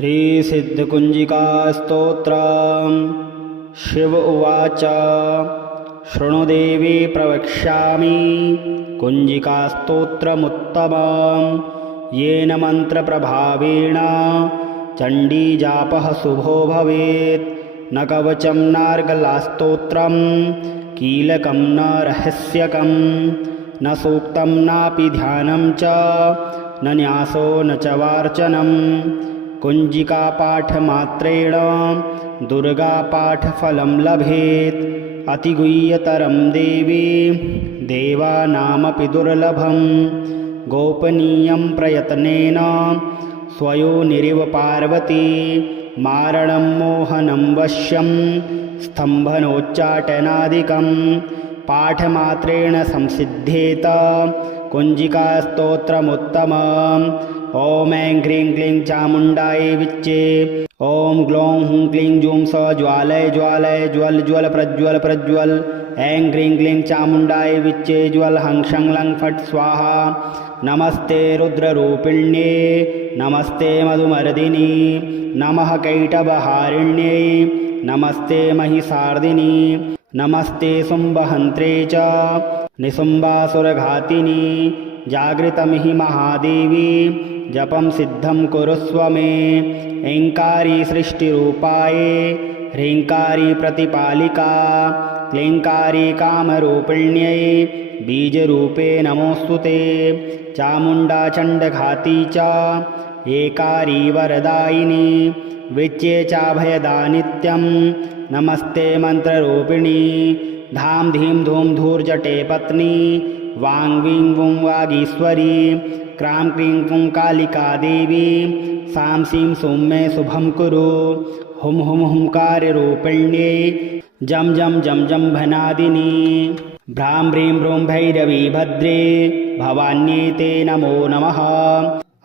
श्रीसिद्धकुञ्जिकास्तोत्रम्। शिव उवाच शृणुदेवी प्रवक्ष्यामि कुञ्जिकास्तोत्रमुत्तमं येन मन्त्रप्रभावेण चण्डीजापः शुभो भवेत्। न कवचं नार्गलास्तोत्रं कीलकं न रहस्यकं न सूक्तं नापि ध्यानं च न न्यासो न च वार्चनं। कुञ्जिकापाठमात्रेण दुर्गापाठफलं लभेत्। अतिगुह्यतरं देवी देवानामपि दुर्लभं। गोपनीयं प्रयत्नेन स्वयोनिरिव पार्वती मारणं मोहनं वश्यं स्तम्भनोच्चाटनादिकं पाठमात्रेण संसिद्धेत कुञ्जिकास्तोत्रमुत्तमम्। ॐ ऐं ह्रीं क्लीं चामुण्डायै विच्चे। ॐ ग्लौं हुं क्लीं जूं स ज्वालय ज्वालय ज्वल ज्वल प्रज्वल प्रज्वल। ऐं ह्रीं क्लीं चामुण्डायै विच्चे ज्वल हं शं लं फट् स्वाहा। नमस्ते रुद्ररूपिण्ये नमस्ते मधुमर्दिनी नमः कैटभहारिण्यै नमस्ते महिषार्दिनी नमस्ते शुम्भहन्त्रे च निशुम्भासुरघातिनी। जागृतं हि महादेवी जपं सिद्धं कुरुस्व मे। ऐङ्कारी सृष्टिरूपाये ह्रीङ्कारी प्रतिपालिका क्लीङ्कारी कामरूपिण्यै बीजरूपे नमोऽस्तु ते। चामुण्डा चण्डघाती च एकारी वरदायिनी विच्ये चाभयदा नित्यं नमस्ते मन्त्ररूपिणी। धां धीं धूं धूर्जटे पत्नी वां वीं वुं वागीश्वरी क्रां क्रीं कुं कालिका देवी सां सीं सुं मे शुभं कुरु। हुं हुं हुंकाररूपिण्यै जं जं जं जं भनादिनी भ्रां भ्रीं भ्रूं भैरवी भद्रे भवान्यै ते नमो नमः।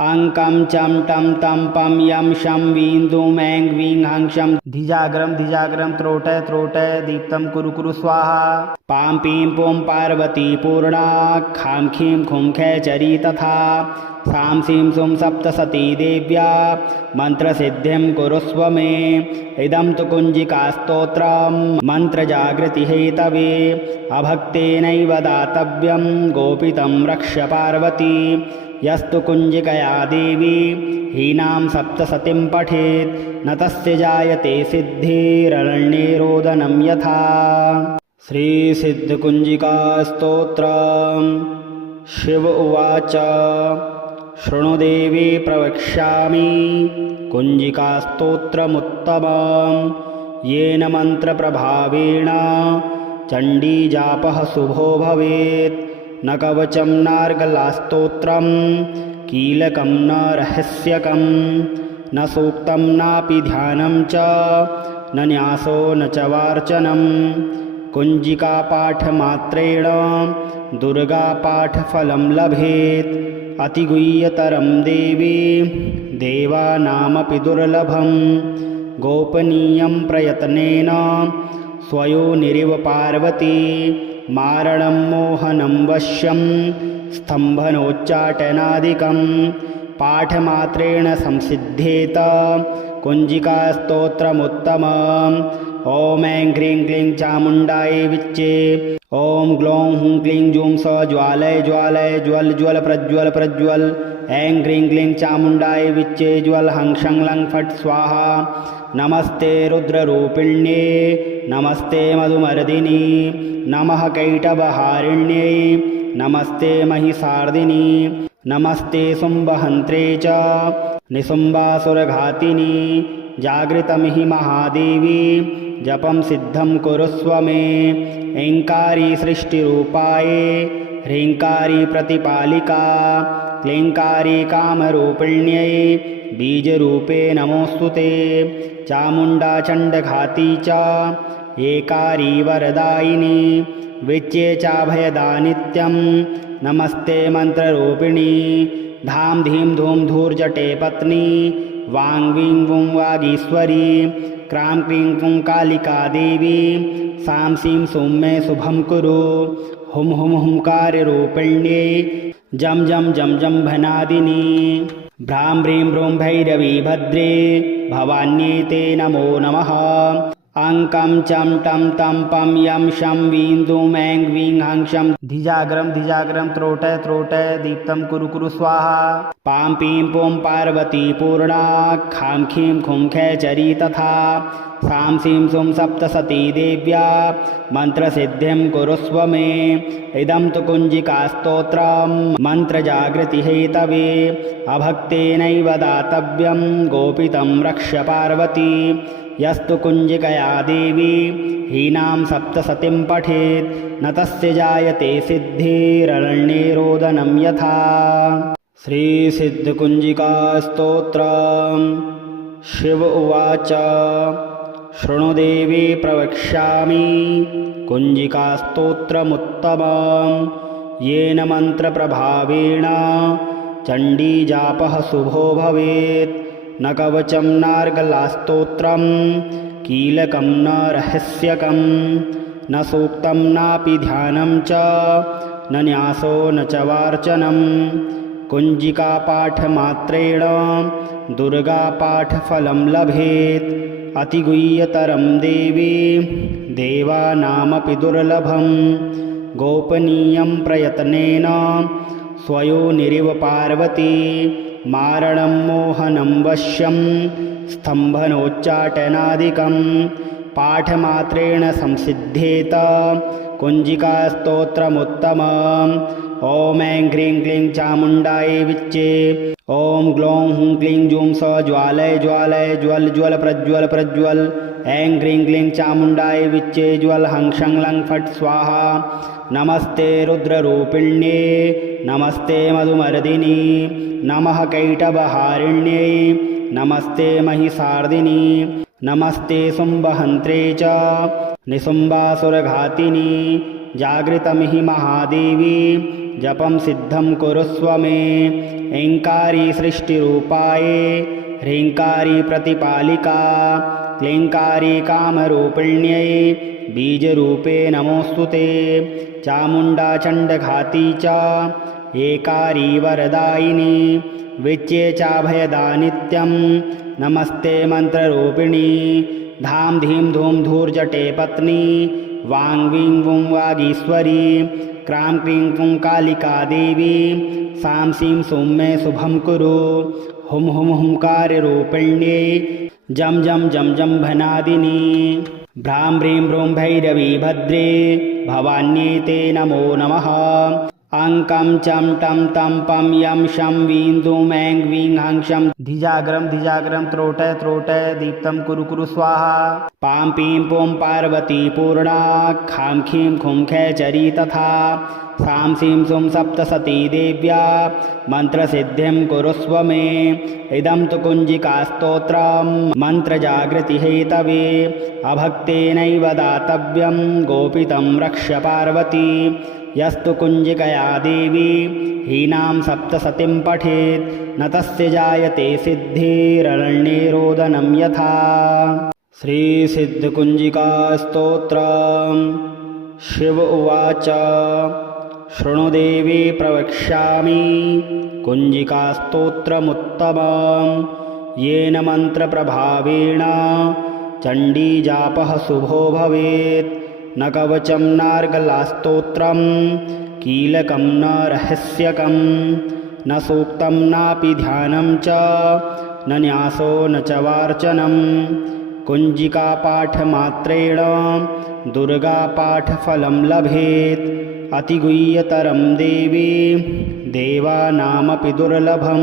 अङ्कं चं टं तं पं यं शं वीं दुं ऐं वीं हं शं धिजाग्रं त्रोटय त्रोटय दीप्तं कुरु कुरु स्वाहा। पां पीं पुं पार्वती पूर्णा खां खीं खुं खैचरी तथा सां सीं सुं सप्तसती देव्या मन्त्रसिद्धिं कुरुस्व मे। इदं तु कुञ्जिकास्तोत्रं मन्त्रजागृतिहेतवे अभक्तेनैव दातव्यं गोपितं रक्ष पार्वती। यस्तु कुञ्जिकया देवी हीनां सप्तसतीं पठेत् न तस्य जायते सिद्धिररण्ये रोदनं यथा। श्रीसिद्धकुञ्जिकास्तोत्रम्। शिव उवाच शृणुदेवी प्रवक्ष्यामि कुञ्जिकास्तोत्रमुत्तमं येन मन्त्रप्रभावेण चण्डीजापः शुभो भवेत्। न कवचं नार्गलास्तोत्रं कीलकं न रहस्यकं न सूक्तं नापि ध्यानं च न न्यासो न च वार्चनं। कुञ्जिकापाठमात्रेण दुर्गापाठफलं लभेत्। अतिगुह्यतरं देवी देवानामपि दुर्लभं। गोपनीयं प्रयत्नेन स्वयोनिरिव पार्वती मारणं मोहनं वश्यं स्तम्भनोच्चाटनादिकं पाठमात्रेण संसिद्धेत कुञ्जिकास्तोत्रमुत्तमम्। ॐ ऐं ह्रीं क्लीं चामुण्डायै विच्चे। ॐ ग्लौं हुं क्लीं जूं स ज्वालय ज्वालय ज्वल ज्वल प्रज्वल प्रज्वल। ऐं ह्रीं क्लीं चामुण्डायै विच्चे ज्वल हं शं लं फट् स्वाहा। नमस्ते रुद्ररूपिण्ये नमस्ते मधुमर्दिनी नमः कैटभहारिण्यै नमस्ते महिषार्दिनी नमस्ते शुम्भहन्त्रे च निशुम्भासुरघातिनी। जागृतं हि महादेवी जपं सिद्धं कुरुस्व मे। ऐङ्कारी सृष्टिरूपाये ह्रीङ्कारी प्रतिपालिका क्लीङ्कारी कामरूपिण्यै बीजरूपे नमोऽस्तु ते। चामुण्डा चण्डघाती च एकारी वरदायिनी विच्ये चाभयदा नित्यं नमस्ते मन्त्ररूपिणी। धां धीं धूं धूर्जटे पत्नी वां वीं वुं वागीश्वरी क्रां क्रीं कुं कालिका देवी सां सीं सुं मे शुभं कुरु। हुं हुं हुंकाररूपिण्यै जं जं जं जं भनादिनी भ्रां ह्रीं भ्रूं भैरवी भद्रे भवान्यै ते नमो नमः। अङ्कं चं टं तं पं यं शं वीं दुं ऐं वीं हं शं धिजाग्रं धिजाग्रं त्रोटय त्रोटय दीप्तं कुरु कुरु स्वाहा। पां पीं पुं पार्वती पूर्णा खां खीं खुं खैचरी तथा सां सीं सुं सप्तसती देव्या मन्त्रसिद्धिं कुरुस्व मे। इदं तु कुञ्जिकास्तोत्रं मन्त्रजागृति हेतवे अभक्तेनैव दातव्यं गोपितं रक्ष पार्वती। यस्तु कुञ्जिकया देवी हीनां सप्तसतीं पठेत् न तस्य जायते सिद्धिररण्ये रोदनं यथा। श्रीसिद्धकुञ्जिकास्तोत्रम्। शिव उवाच शृणु देवी प्रवक्ष्यामि कुञ्जिकास्तोत्रमुत्तमं येन मन्त्रप्रभावेण चण्डीजापः शुभो भवेत्। न कवचं नार्गलास्तोत्रं कीलकं न रहस्यकं न सूक्तं नापि ध्यानं च न न्यासो न च वार्चनं। कुञ्जिकापाठमात्रेण दुर्गापाठफलं लभेत् अतिगुह्यतरं देवी देवानामपि दुर्लभं। गोपनीयं प्रयत्नेन स्वयोनिरिव पार्वती मारणं मोहनं वश्यं स्तम्भनोच्चाटनादिकं पाठमात्रेण संसिद्धेत कुञ्जिकास्तोत्रमुत्तमम्। ॐ ऐं ह्रीं क्लीं चामुण्डायै विच्चे। ॐ ग्लौं हुं क्लीं जूं स ज्वालय ज्वालय ज्वल ज्वल प्रज्वल प्रज्वल। ऐं ह्रीं क्लीं चामुण्डायै विच्चे ज्वल हं शं लं फट् स्वाहा। नमस्ते रुद्ररूपिण्ये नमस्ते मधुमर्दिनी नमः कैटभहारिण्यै नमस्ते महिषार्दिनी नमस्ते शुम्भहन्त्रे च निशुम्भासुरघातिनी। जागृतमिहि महादेवी जपं सिद्धं कुरुस्व मे। ऐङ्कारी सृष्टिरूपाये ह्रीङ्कारी प्रतिपालिका क्लीङ्कारी कामरूपिण्यै बीजरूपे नमोऽस्तु ते। चामुण्डा चण्डघाती च एकारी वरदायिनी विच्ये चाभयदा नित्यं नमस्ते मन्त्ररूपिणी। धां धीं धूं धूर्जटे पत्नी वां वीं वुं वागीश्वरी क्रां क्रीं कुं कालिका देवी सां सीं सुं मे शुभं कुरु। हुं हुं हुंकाररूपिण्यै जं जं जं जम्भनादिनी। भ्रां ह्रीं भ्रूं भैरवी भद्रे भवान्यै ते नमो नमः। अङ्कं चं टं तं पं यं शं वीं दुं ऐं वीं हं शं धिजाग्रं धिजाग्रं त्रोटय त्रोटय दीप्तं कुरु कुरु स्वाहा। पां पीं पुं पार्वती पूर्णा खां खीं खुं खैचरी तथा सां सीं सुं सप्तसती देव्या मन्त्रसिद्धिं कुरुस्व मे। इदं तु कुञ्जिकास्तोत्रं मन्त्रजागृति हेतवे अभक्तेनैव दातव्यं गोपितं रक्ष पार्वती। यस्तु कुञ्जिकया देवी हीनां सप्तसतीं पठेत् न तस्य जायते सिद्धिररण्ये रोदनं यथा। श्रीसिद्धकुञ्जिकास्तोत्रम्। शिव उवाच शृणु देवी प्रवक्ष्यामि कुञ्जिकास्तोत्रमुत्तमं येन मन्त्रप्रभावेण चण्डीजापः शुभो भवेत्। न कवचं नार्गलास्तोत्रं कीलकं न रहस्यकं न सूक्तं नापि ध्यानं च न न्यासो न च वार्चनं। कुञ्जिकापाठमात्रेण दुर्गापाठफलं लभेत् अतिगुह्यतरं देवी देवानामपि दुर्लभं।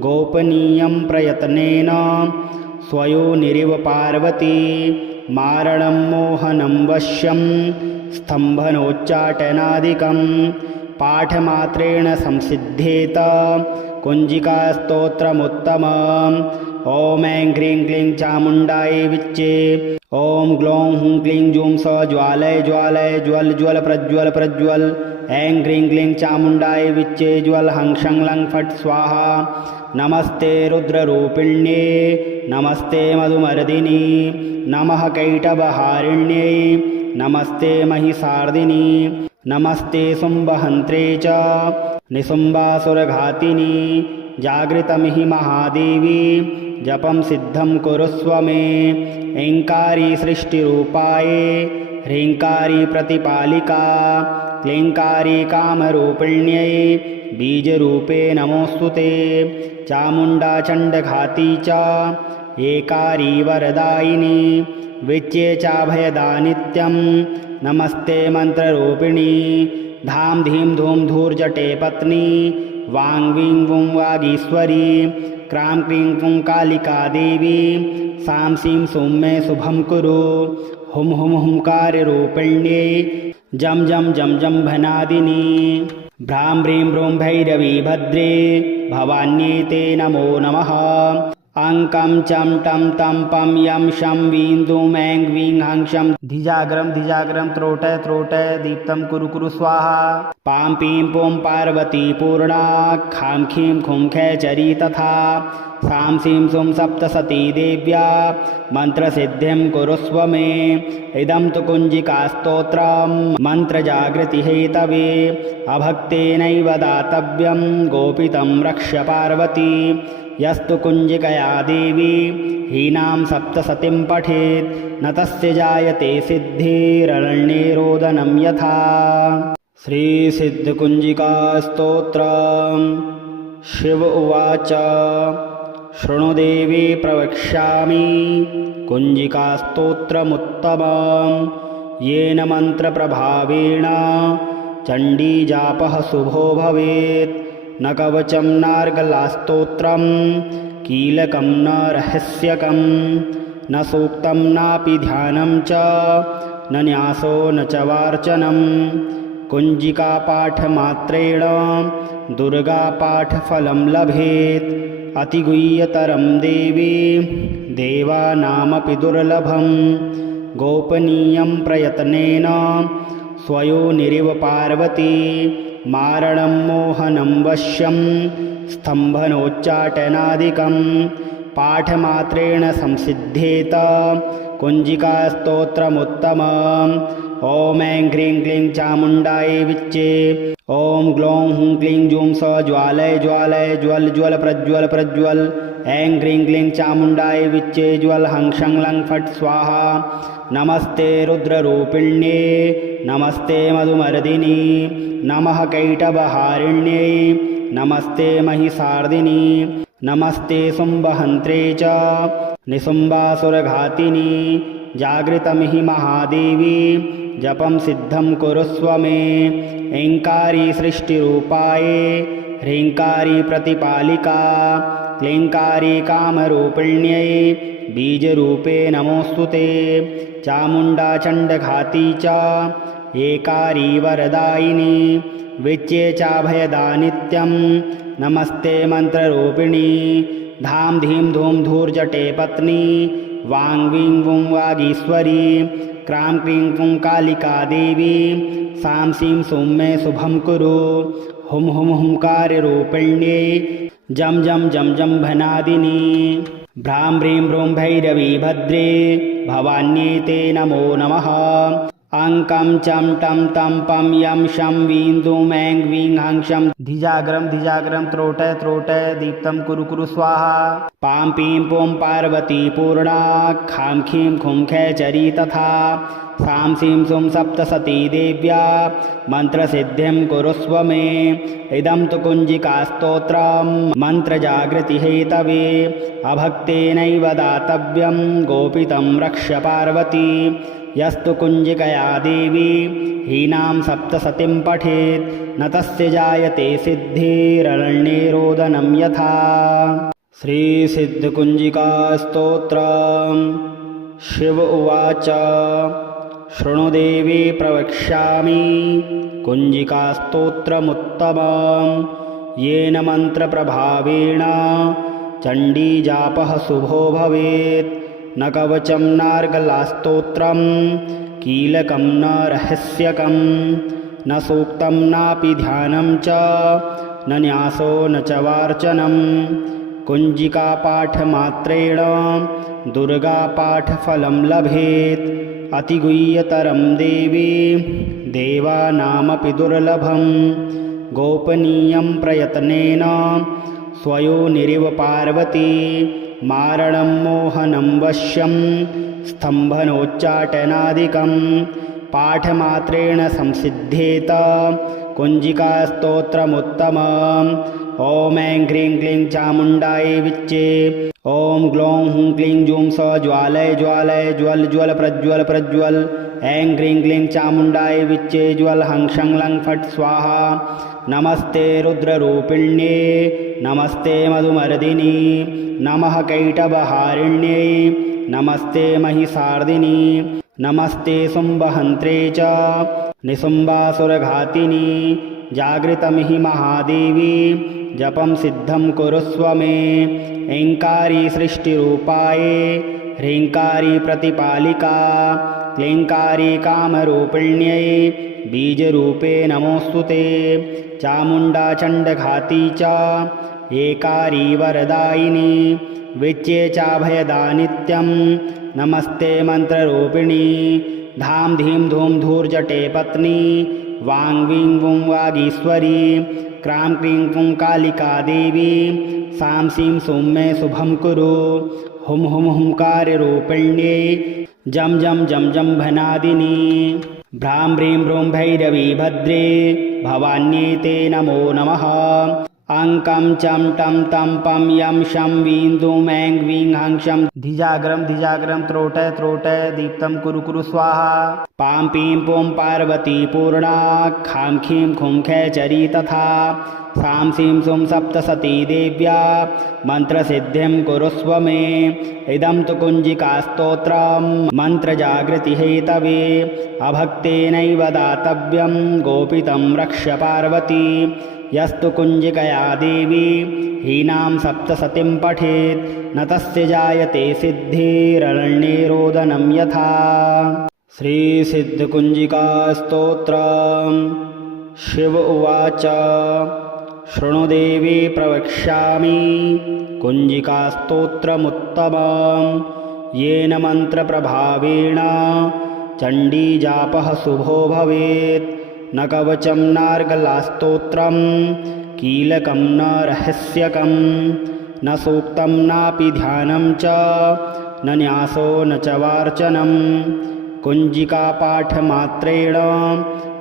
गोपनीयं प्रयत्नेन स्वयोनिरिव पार्वती मारणं मोहनं वश्यं स्तम्भनोच्चाटनादिकं पाठमात्रेण संसिद्धेत कुञ्जिकास्तोत्रमुत्तमम्। ॐ ऐं ह्रीं क्लीं चामुण्डायै विच्चे। ॐ ग्लौं हुं क्लीं जूं स ज्वालय ज्वालय ज्वल ज्वल प्रज्वल प्रज्वल। ऐं ह्रीं क्लीं चामुण्डायै विच्चे ज्वल हं शं लं फट् स्वाहा। नमस्ते रुद्ररूपिण्ये नमस्ते मधुमर्दिनी नमः कैटभहारिण्यै नमस्ते महिषार्दिनी नमस्ते शुम्भहन्त्रे च निशुम्भासुरघातिनी। जागृतमिहि महादेवी जपं सिद्धं कुरुस्व मे। ऐङ्कारी सृष्टिरूपाये ह्रीङ्कारी प्रतिपालिका क्लीङ्कारी कामरूपिण्यै बीजरूपे नमोऽस्तु ते। चामुण्डा चण्डघाती च एकारी वरदायिनी विच्ये चाभयदा नित्यं नमस्ते मन्त्ररूपिणी। धाम धीं धूम धूर्जटे पत्नी वां वीं वुं वागीश्वरी क्रां क्रीं कुं कालिका देवी सां सीं सुं मे शुभं कुरु। हुं हुं हुंकाररूपिण्यै जं जं जं जं भनादिनी भ्रां ब्रीं ब्रूं भैरवी भद्रे भवान्यै ते नमो नमः। अंकं चं टं तं पं यं शं वीं दुं ऐं वीं हं शं धिजाग्रं त्रोटय त्रोटय दीप्तं कुरु कुरु स्वाहा। पां पीं पुं पार्वती पूर्णा खां खीं खुं खैचरी तथा सां सीं सुं सप्तसती देव्या मन्त्रसिद्धिं कुरुस्व मे। इदं तु कुञ्जिकास्तोत्रं मन्त्रजागृतिहेतवे अभक्तेनैव दातव्यं गोपितं रक्ष्य पार्वती। यस्तु कुञ्जिकया देवी हीनां सप्तसतीं पठेत् न तस्य जायते सिद्धिररण्ये यथा। श्रीसिद्धकुञ्जिकास्तोत्रम्। शिव उवाच शृणु देवी प्रवक्ष्यामि कुञ्जिकास्तोत्रमुत्तमं येन मन्त्रप्रभावेण चण्डीजापः शुभो भवेत्। न कवचं नार्गलास्तोत्रं कीलकं न रहस्यकं न सूक्तं नापि ध्यानं च न न्यासो न च वार्चनं। कुञ्जिकापाठमात्रेण दुर्गापाठफलं लभेत् अतिगुह्यतरं देवी देवानामपि दुर्लभं। गोपनीयं प्रयत्नेन स्वयोनिरिव पार्वती मारणं मोहनं वश्यं स्तम्भनोच्चाटनादिकं पाठमात्रेण संसिद्धेत कुञ्जिकास्तोत्रमुत्तमम्। ॐ ऐं ह्रीं क्लीं चामुण्डायै विच्चे। ॐ ग्लौं हुं क्लीं जूं स ज्वालय ज्वालय ज्वल ज्वल प्रज्वल प्रज्वल। ऐं ह्रीं क्लीं चामुण्डायै विच्चे ज्वल हं शं लं फट् स्वाहा। नमस्ते रुद्ररूपिण्ये नमस्ते मधुमर्दिनी नमः कैटभहारिण्यै नमस्ते महिषार्दिनी नमस्ते शुम्भहन्त्रे च निशुम्बासुरघातिनी। जागृतमिहि महादेवी जपं सिद्धं कुरुस्व मे। ऐङ्कारी सृष्टिरूपाये ह्रीङ्कारी प्रतिपालिका क्लीङ्कारी कामरूपिण्यै बीजरूपे नमोऽस्तु ते। चामुण्डा चण्डघाती च एकारी वरदायिनी विच्ये चाभयदा नित्यं नमस्ते मन्त्ररूपिणी। धाम धीं धूम धूर्जटे पत्नी वां वीं वुं वागीश्वरी क्रां क्रीं कुं कालिका देवी सां सीं सुं मे शुभं कुरु। हुं हुं हुंकाररूपिण्यै जं जं जं जं भनादिनी भ्रां ब्रीं ब्रूं भैरवी भद्रे भवान्यै ते नमो नमः। अंकं चं टं तं पं यं शं वीं दुं ऐं वीं हं शं धिजाग्रं त्रोटय त्रोटय दीप्तं कुरु कुरु स्वाहा। पां पीं पुं पार्वती पूर्णा खां खीं खुं खैचरी तथा सां सीं सुं सप्तसती देव्या मन्त्रसिद्धिं कुरुस्व मे। इदं तु कुञ्जिकास्तोत्रं मन्त्रजागृतिहेतवे अभक्तेनैव दातव्यं गोपितं रक्ष्य पार्वती। यस्तु कुञ्जिकया देवी हीनां सप्तसतीं पठेत् न तस्य जायते सिद्धिररण्ये यथा। श्रीसिद्धकुञ्जिकास्तोत्रम्। शिव उवाच शृणु देवी प्रवक्ष्यामि कुञ्जिकास्तोत्रमुत्तमं येन मन्त्रप्रभावेण चण्डीजापः शुभो भवेत्। न कवचं नार्गलास्तोत्रं कीलकं न रहस्यकं न सूक्तं नापि ध्यानं च न न्यासो न च वार्चनं। कुञ्जिकापाठमात्रेण दुर्गापाठफलं लभेत् अतिगुह्यतरं देवी देवानामपि दुर्लभं। गोपनीयं प्रयत्नेन स्वयोनिरिव पार्वती मारणं मोहनं वश्यं स्तम्भनोच्चाटनादिकं पाठमात्रेण संसिद्धेत कुञ्जिकास्तोत्रमुत्तमम्। ॐ ऐं ह्रीं क्लीं चामुण्डायै विच्चे। ॐ ग्लौं हुं क्लीं जूं स ज्वालय ज्वालय ज्वल ज्वल प्रज्वल प्रज्वल। ऐं ह्रीं क्लीं चामुण्डायै विच्चे ज्वल हं शं लं फट् स्वाहा। नमस्ते रुद्ररूपिण्ये नमस्ते मधुमर्दिनी नमः कैटभहारिण्यै नमस्ते महिषार्दिनी नमस्ते शुम्भहन्त्रे च निशुम्भासुरघातिनी। जागृतमिहि महादेवी जपं सिद्धं कुरुस्व मे। ऐङ्कारी सृष्टिरूपाये ह्रीङ्कारी प्रतिपालिका क्लीङ्कारी कामरूपिण्यै बीजरूपे नमोऽस्तु ते। चामुण्डा चण्डघाती च एकारी वरदायिनी विच्ये चाभयदा नित्यं नमस्ते मन्त्ररूपिणी। धां धीं धूं धूर्जटे पत्नी वां वीं वुं वागीश्वरी क्रां क्रीं कुं कालिका देवी सां सीं सुं मे शुभं कुरु। हुं हुं हुंकाररूपिण्ये जं जं जं जं भनादिनी भ्रां ह्रीं भ्रूं भैरवी भद्रे भवान्ये ते नमो नमः। अंकं चं टं तं पं यं शं वीं दुं ऐं वीं हं शं धिजाग्रं त्रोटय त्रोटय दीप्तं कुरु कुरु स्वाहा। पां पीं पुं पार्वती पूर्णा खां खीं खुं खैचरी तथा सां सीं सुं सप्तसती देव्या मन्त्रसिद्धिं कुरुस्व मे। इदं तु कुञ्जिकास्तोत्रं मन्त्रजागृति हेतवे अभक्तेनैव दातव्यं गोपितं रक्ष पार्वती। यस्तु कुञ्जिकया देवी हीनां सप्तसतीं पठेत् न तस्य जायते सिद्धिररण्ये रोदनं यथा। श्रीसिद्धकुञ्जिकास्तोत्रम्। शिव उवाच शृणु देवी प्रवक्ष्यामि कुञ्जिकास्तोत्रमुत्तमं येन मन्त्रप्रभावेण चण्डीजापः शुभो भवेत्। न कवचं नार्गलास्तोत्रं कीलकं न रहस्यकं न सूक्तं नापि ध्यानं च न न्यासो न च वार्चनं। कुञ्जिकापाठमात्रेण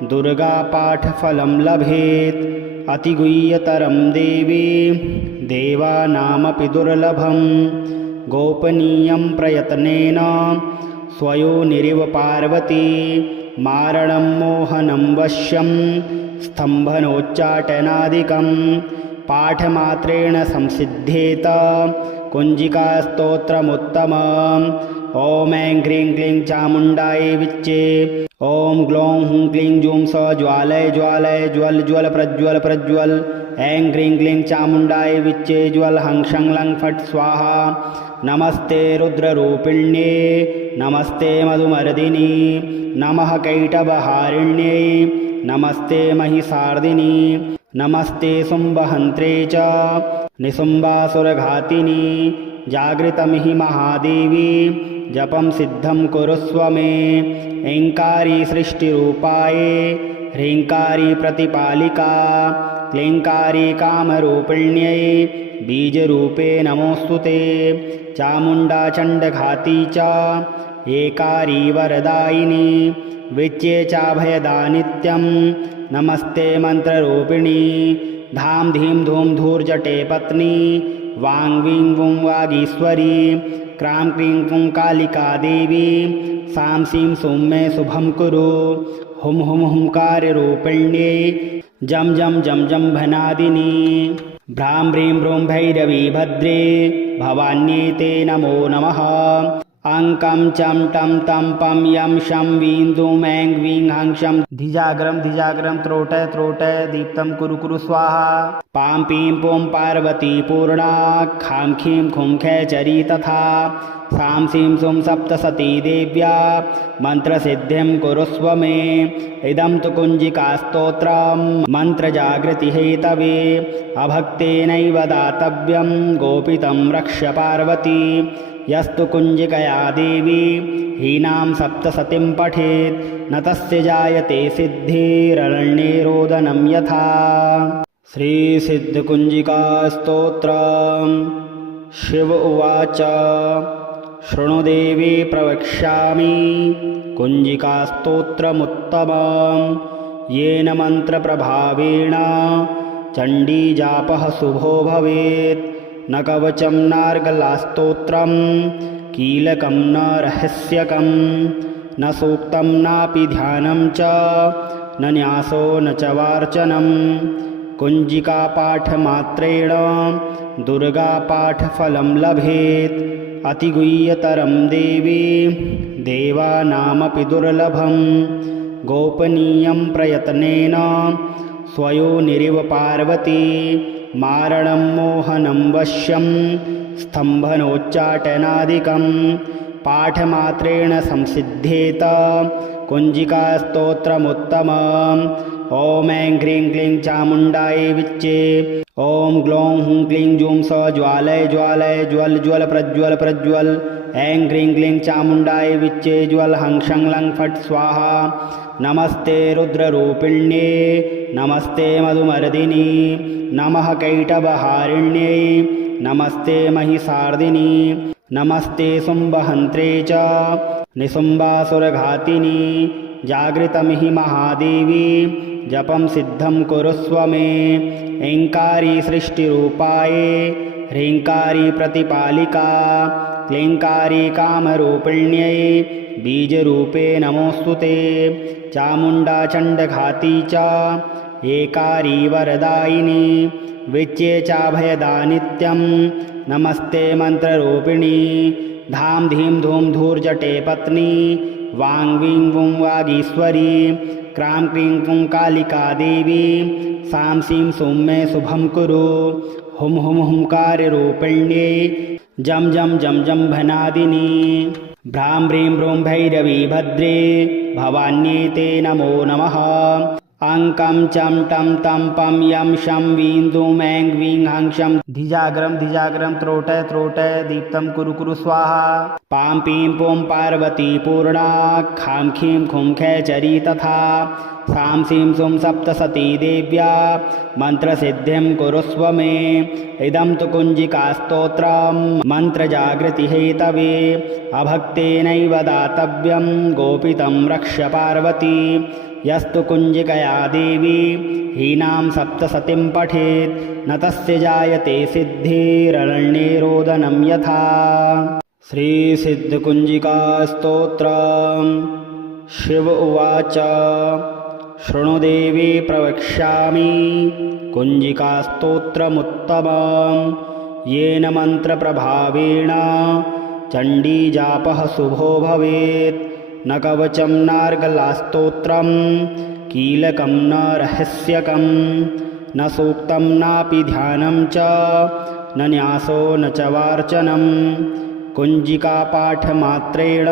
दुर्गापाठफलं लभेत् अतिगुह्यतरं देवी देवानामपि दुर्लभं। गोपनीयं प्रयत्नेन स्वयोनिरिव पार्वती मारणं मोहनं वश्यं स्तम्भनोच्चाटनादिकं पाठमात्रेण संसिद्धेत कुञ्जिकास्तोत्रमुत्तमम्। ॐ ऐं ह्रीं क्लीं चामुण्डायै विच्चे। ॐ ग्लौं हुं क्लीं जूं स ज्वालय ज्वालय ज्वल ज्वल प्रज्वल प्रज्वल। ऐं ह्रीं क्लीं चामुण्डायै विच्चे ज्वल हं शं लं फट् स्वाहा। नमस्ते रुद्ररूपिण्ये नमस्ते मधुमर्दिनी नमः कैटभहारिण्यै नमस्ते महिषार्दिनी नमस्ते शुम्भहन्त्रे च निशुम्भासुरघातिनी। जागृतमिहि महादेवी जपं सिद्धं कुरुस्व मे। ऐङ्कारी सृष्टिरूपाये ह्रीङ्कारी प्रतिपालिका क्लीङ्कारी कामरूपिण्यै बीजरूपे नमोऽस्तु ते। चामुण्डा चण्डघाती च एकारी वरदायिनी विच्ये चाभयदा नित्यं नमस्ते मन्त्ररूपिणी। धां धीं धूं धूर्जटे पत्नी वां वीं वुं वागीश्वरी क्रां क्रीं कुं कालिका देवी सां सीं सुं मे शुभं कुरु। हुं हुं हुंकाररूपिण्ये जं जं जं जं भनादिनी भ्रां ह्रीं भ्रूं भैरवी भद्रे भवान्ये ते नमो नमः। अंकं चं टं तं पं यं शं वीं दुं ऐं वीं हं शं धिजाग्रं त्रोटय त्रोटय दीप्तं कुरु कुरु स्वाहा। पां पीं पुं पार्वती पूर्णा खां खीं खुं खैचरी तथा सां सीं सुं सप्तसती देव्या मन्त्रसिद्धिं कुरुस्व मे। इदं तु कुञ्जिकास्तोत्रं मन्त्रजागृति हेतवे अभक्तेनैव दातव्यं गोपितं रक्ष पार्वती। यस्तु कुञ्जिकया देवी हीनां सप्तसतीं पठेत् न तस्य जायते सिद्धिररण्ये रोदनं यथा। श्रीसिद्धकुञ्जिकास्तोत्रम्। शिव उवाच शृणु देवी प्रवक्ष्यामि कुञ्जिकास्तोत्रमुत्तमं येन मन्त्रप्रभावेण चण्डीजापः शुभो भवेत्। न कवचं नार्गलास्तोत्रं कीलकं न रहस्यकं न सूक्तं नापि ध्यानं च न न्यासो न च वार्चनं। कुञ्जिकापाठमात्रेण दुर्गापाठफलं लभेत्। अतिगुह्यतरं देवी देवानामपि दुर्लभं। गोपनीयं प्रयत्नेन स्वयोनिरिव पार्वती मारणं मोहनं वश्यं स्तम्भनोच्चाटनादिकं पाठमात्रेण संसिद्धेत कुञ्जिकास्तोत्रमुत्तमम्। ॐ ऐं ह्रीं क्लीं चामुण्डायै विच्चे। ॐ ग्लौं हुं क्लीं जूं स ज्वालय ज्वालय ज्वल ज्वल प्रज्वल प्रज्वल। ऐं ह्रीं क्लीं चामुण्डायै विच्चे ज्वल हं शं लं फट् स्वाहा। नमस्ते रुद्ररूपिण्ये नमस्ते मधुमर्दिनी नमः कैटभहारिण्यै नमस्ते महिषार्दिनी नमस्ते शुम्भहन्त्रे च निशुम्बासुरघातिनी। जागृतमिहि महादेवी जपं सिद्धं कुरुस्व मे। ऐङ्कारी सृष्टिरूपाये ह्रीङ्कारी प्रतिपालिका क्लीङ्कारी कामरूपिण्यै बीजरूपे नमोऽस्तु ते। चामुण्डा चण्डघाती च एकारी वरदायिनी विच्ये चाभयदा नित्यं नमस्ते मन्त्ररूपिणी। धाम धीं धूम धूर्जटे पत्नी वां वीं वुं वागीश्वरी क्रां क्रीं कुं कालिका देवी सां सीं सुं मे शुभं कुरु। हुं हुं हुंकाररूपिण्ये जं जं जं जं भनादिनी भ्रां ह्रीं भ्रूं भैरवी भद्रे भवान्ये ते नमो नमः। अङ्कं चं टं तं पं यं शं वीं दूं ऐं वीं हं शं धिजाग्रं धिजाग्रं त्रोटय त्रोटय दीप्तं कुरु कुरु स्वाहा। पां पीं पुं पार्वती पूर्णा खां खीं खुं खेचरी तथा सां सीं सुं सप्तसती देव्या मन्त्रसिद्धिं कुरुस्व मे। इदं तु कुञ्जिकास्तोत्रं मन्त्रजागृतिहेतवे अभक्तेनैव दातव्यं गोपितं रक्ष पार्वती। यस्तु कुञ्जिकया देवी हीनां सप्तसतीं पठेत् न तस्य जायते सिद्धिररण्ये रोदनं यथा। श्रीसिद्धकुञ्जिकास्तोत्रम्। शिव उवाच शृणु देवी प्रवक्ष्यामि कुञ्जिकास्तोत्रमुत्तमं येन मन्त्रप्रभावेण चण्डीजापः शुभो भवेत्। न कवचं नार्गलास्तोत्रं कीलकं न रहस्यकं न सूक्तं नापि ध्यानं च न न्यासो न च वार्चनं। कुञ्जिकापाठमात्रेण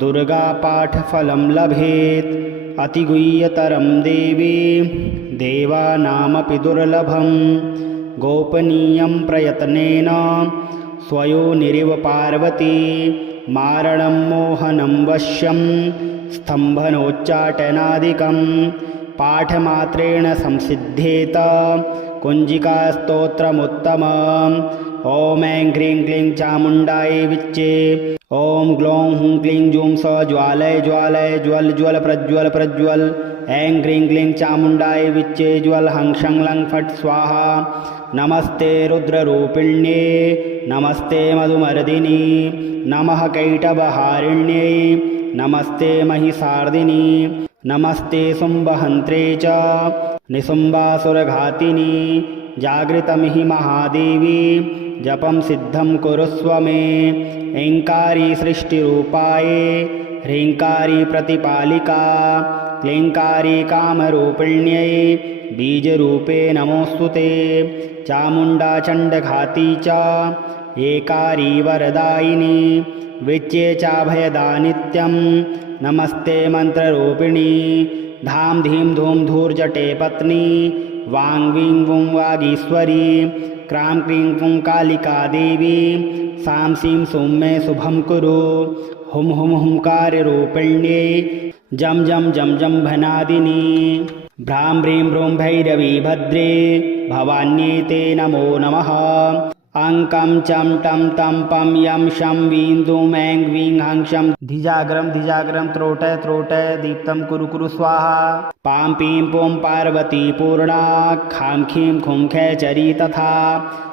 दुर्गापाठफलं लभेत्। अतिगुह्यतरं देवी देवानामपि दुर्लभं। गोपनीयं प्रयत्नेन स्वयोनिरिव पार्वती मारणं मोहनं वश्यं स्तम्भनोच्चाटनादिकं पाठमात्रेण संसिद्धेत कुञ्जिकास्तोत्रमुत्तमम्। ॐ ऐं ह्रीं क्लीं चामुण्डायै विच्चे। ॐ ग्लौं हुं क्लीं जूं स ज्वालय ज्वालय ज्वल ज्वल प्रज्वल प्रज्वल। ऐं ह्रीं क्लीं चामुण्डायै विच्चे ज्वल हं शं लं फट् स्वाहा। नमस्ते रुद्ररूपिण्ये नमस्ते मधुमर्दिनी नमः कैटभहारिण्यै नमस्ते महिषार्दिनी नमस्ते शुम्भहन्त्रे च निशुम्बासुरघातिनी। जागृतमिहि महादेवी जपं सिद्धं कुरुस्व मे। ऐङ्कारी सृष्टिरूपाये ह्रीङ्कारी प्रतिपालिका क्लीङ्कारी कामरूपिण्यै बीजरूपे नमोऽस्तु ते। चामुण्डा चण्डघाती च एकारी वरदायिनी विच्ये चाभयदा नित्यं नमस्ते मन्त्ररूपिणी। धाम धीं धूम धूर्जटे पत्नी वां वीं वुं वागीश्वरी क्रां क्रीं कुं कालिका देवी सां सीं सुं मे शुभं कुरु। हुं हुं हुंकाररूपिण्ये जं जं जं जं भनादिनी भ्रां ह्रीं भ्रूं भैरवी भद्रे भवान्येते नमो नमः। अङ्कं चं टं तं पं यं शं वीं दुं ऐं वीं हं शं धिजाग्रं त्रोटय त्रोटय दीप्तं कुरु कुरु स्वाहा। पां पीं पुं पार्वती पूर्णा खां खीं खुं खैचरी तथा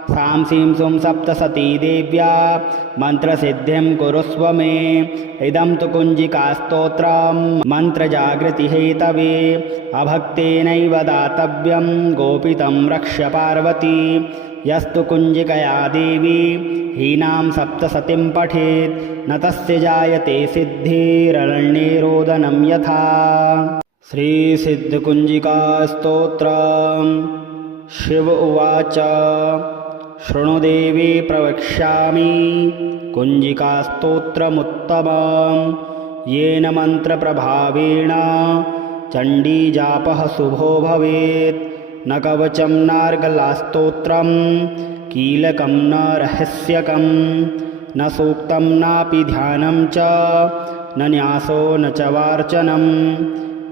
सां सीं सुं सप्तसती देव्या मन्त्रसिद्धिं कुरुस्व मे। इदं तु कुञ्जिकास्तोत्रं मन्त्रजागृति हेतवे अभक्तेनैव दातव्यं गोपितं रक्ष पार्वती। यस्तु कुञ्जिकया देवी हीनां सप्तसतीं पठेत् न तस्य जायते सिद्धिररण्ये रोदनं यथा। श्रीसिद्धकुञ्जिकास्तोत्रम्। शिव उवाच शृणु देवी प्रवक्ष्यामि कुञ्जिकास्तोत्रमुत्तमं येन मन्त्रप्रभावेण चण्डीजापः शुभो भवेत्। न कवचं नार्गलास्तोत्रं कीलकं न रहस्यकं न सूक्तं नापि ध्यानं च न न्यासो न च वार्चनं।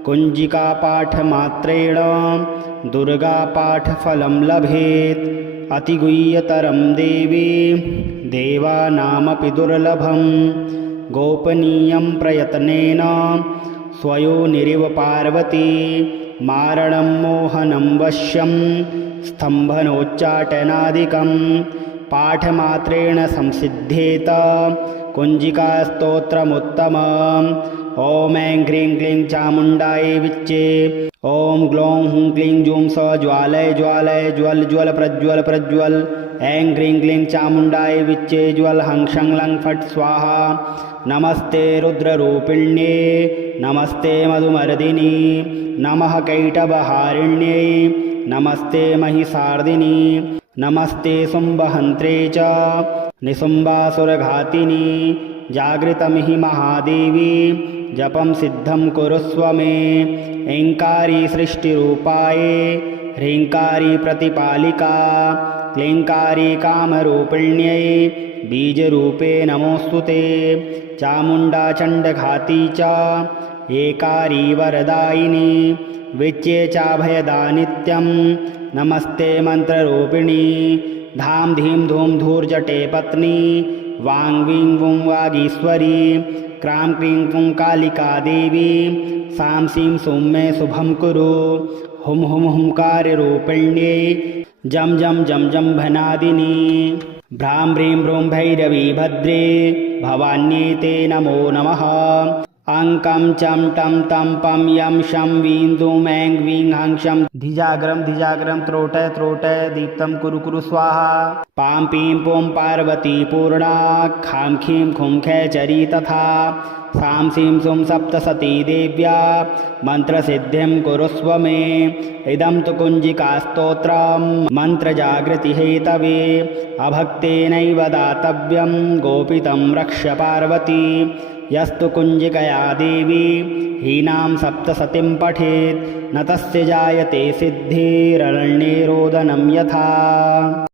कुञ्जिकापाठमात्रेण दुर्गापाठफलं लभेत् अतिगुह्यतरं देवी देवानामपि दुर्लभं। गोपनीयं प्रयत्नेन स्वयोनिरिव पार्वती मारणं मोहनं वश्यं स्तम्भनोच्चाटनादिकं पाठमात्रेण संसिद्धेत कुञ्जिकास्तोत्रमुत्तमम्। ॐ ऐं ह्रीं क्लीं चामुण्डायै विच्चे। ॐ ग्लौं हुं क्लीं जूं स ज्वालय ज्वालय ज्वल ज्वल प्रज्वल प्रज्वल। ऐं ह्रीं क्लीं चामुण्डायै विच्चे ज्वल हं शं लं फट् स्वाहा। नमस्ते रुद्ररूपिण्ये नमस्ते मधुमर्दिनी नमः कैटभहारिण्यै नमस्ते महिषार्दिनी नमस्ते शुम्भहन्त्रे च निशुम्भासुरघातिनी। जागृतं हि महादेवी जपं सिद्धं कुरुस्व मे। ऐङ्कारी सृष्टिरूपाये ह्रीङ्कारी प्रतिपालिका क्लीङ्कारी कामरूपिण्यै बीजरूपे नमोऽस्तु ते। चामुण्डा चण्डघाती च एकारी वरदायिनी विच्ये चाभयदा नित्यं नमस्ते मन्त्ररूपिणी। धां धीं धूं धूर्जटे पत्नी वां वीं वुं वागीश्वरी क्रां क्रीं कुं कालिका देवी सां सीं सुं मे शुभं कुरु। हुं हुं हुंकाररूपिण्यै जं जं जं जं भनादिनी। भ्रां ह्रीं भ्रूं भैरवी भद्रे भवान्येते नमो नमः। अङ्कं चं टं तं पं यं शं वीं दुं ऐं वीं हं शं धिजाग्रं त्रोटय त्रोटय दीप्तं कुरु कुरु स्वाहा। पां पीं पुं पार्वती पूर्णा खां खीं खुं खैचरी तथा सां सीं सुं सप्तसती देव्या मन्त्रसिद्धिं कुरुस्व मे। इदं तु कुञ्जिकास्तोत्रं मन्त्रजागृति हेतवे अभक्तेनैव दातव्यं गोपितं रक्ष पार्वती। यस्तु कुञ्जिकया देवी हीनां सप्तसतीं पठेत् न तस्य जायते सिद्धिररण्ये रोदनं यथा।